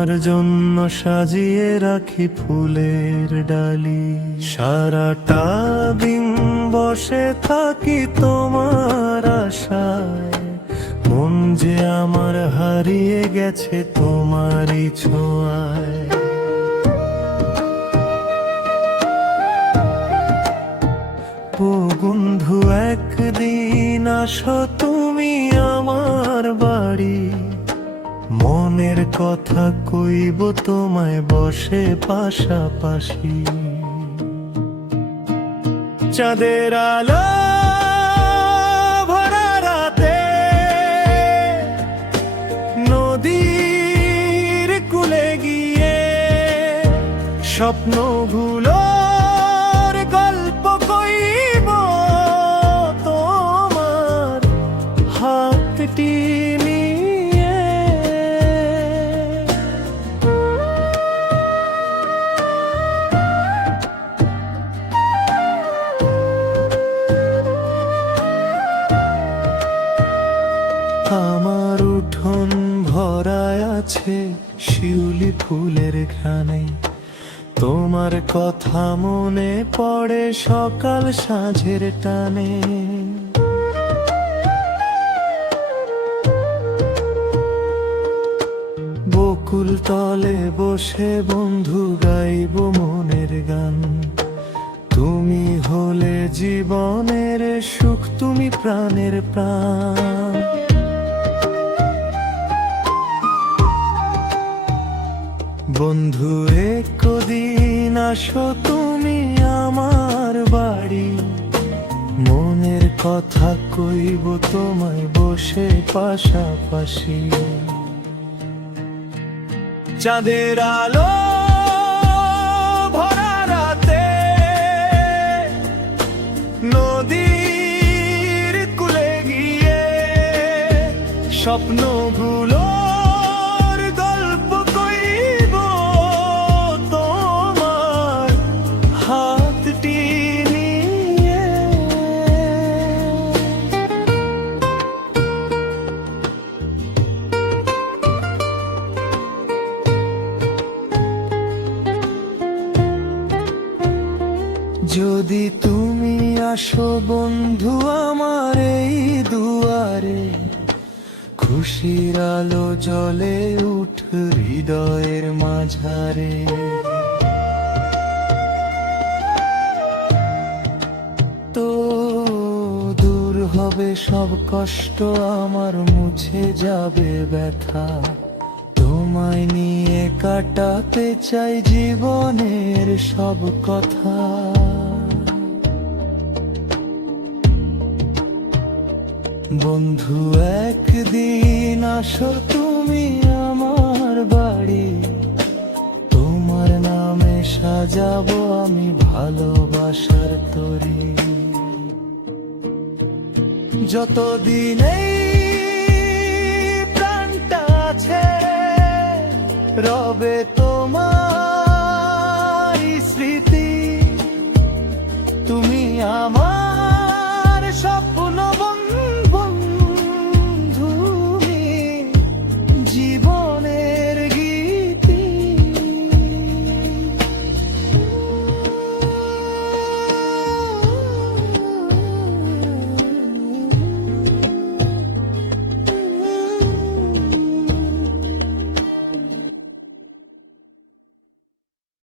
তোমার জন্য সাজিয়ে রাখি ফুলের ডালি, সারাটা দিন বসে থাকি তোমার আশায়, মন যে আমার হারিয়ে গেছে তোমারই ছোঁয়ায়। ও বন্ধু, একদিন আসো তুমি আমার বাড়ি, মনের কথা কইব তোমায় বসে পাশাপাশি। চাঁদের আলো ভরা রাতে নদীর কূলে গিয়ে স্বপ্নগুলোর গল্প কইব তোমার হাতটি নিয়ে। আমার উঠোন ভরায় আছে শিউলি ফুলের ঘ্রাণে, তোমার কথা মনে পড়ে সকাল সাঁঝের টানে। বকুল তলে বসে বন্ধু গাইব মনের গান, তুমি হলে জীবনের সুখ, তুমি প্রাণের প্রাণ। বন্ধু, একদিন আসো তুমি আমার বাড়ি, মনের কথা কইব তোমায় বসে পাশাপাশি। চাঁদের আলো ভরা রাতে নদীর কূলে গিয়ে স্বপ্নগুলোর গল্প কইব তোমার হাতটি নিয়ে। যদি তুমি আসো বন্ধু আমার এই দুয়ারে, খুশির আলো জ্বলে উঠ হৃদয়ের মাঝারে। তো দূর হবে সব কষ্ট আমার, মুছে যাবে ব্যথা, তোমায় নিয়ে কাটাতে চাই জীবনের সব কথা। বন্ধু, একদিন আসো তুমি আমার বাড়ি, তোমার নামে সাজাবো আমি ভালোবাসার তরি। যতদিন এই প্রাণটা আছে রবে তো